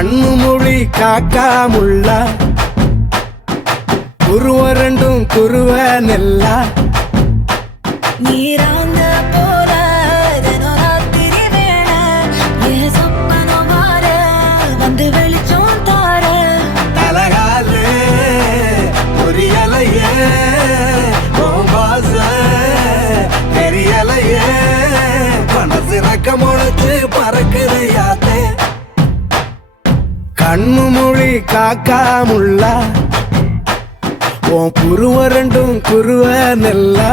கண்ணு மொழி காக்காமுள்ள குருவ ரெண்டும் குருவ நெல்லா நீராங்க போல தினராத்திரி வேண என் சொப்பனம் மாற வந்து வெளிச்சம் தார தலகாலே பொரியலையே ஓம்பாச தெரியலையே மனசு ரக்க முளைச்சு பறக்குதையாத்தே கண்ணு மொழி காக்காமுள்ள உன் குருவ ரெண்டும் குருவ நெல்லா